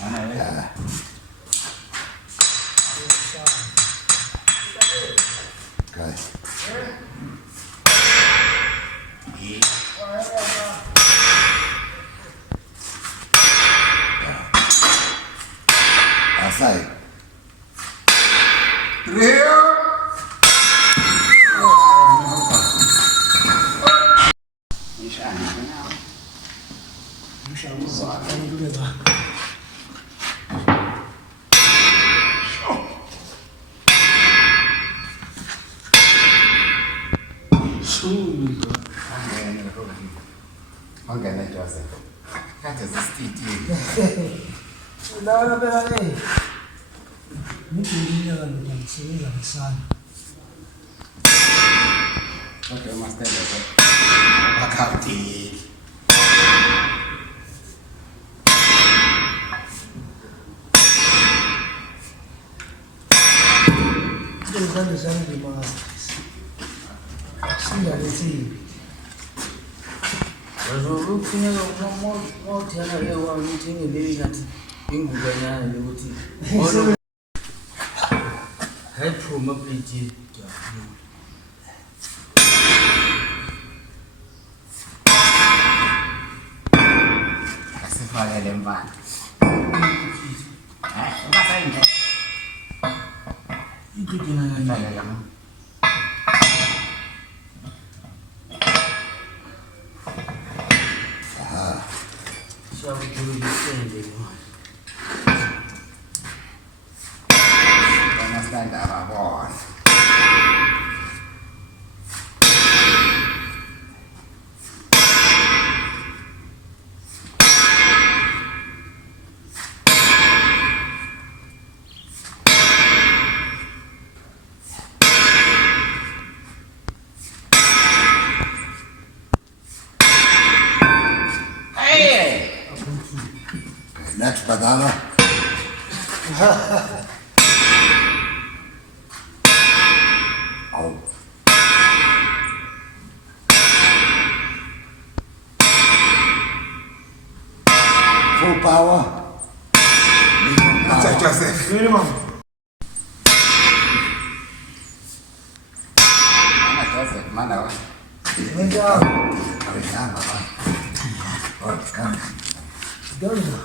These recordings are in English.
Okay. Essai. Organizzazione. Cazzo esistiti. No, però lei. Mi chiedi la canzone, la sai. Ok, ma stai bene. Ma cauti. Usando sempre di masters. Sì, la sì. Kufuneka mawuthana lewa ngithenge leyo ngathi ingubanyana lokuthi hayi phuma plate Asifakele mbala. Ungasayinhle. ikidina Ngalalela. Stand up, I want. Hey! Next banana. Full power. Joseph. Minimum. Joseph, mana? Vem cá. Dona.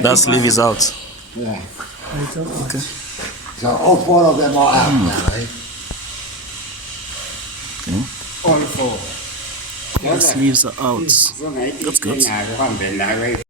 That sleeve is out. Yeah. Okay. So all four of them are out now, right? All four. The sleeves are out. That's good.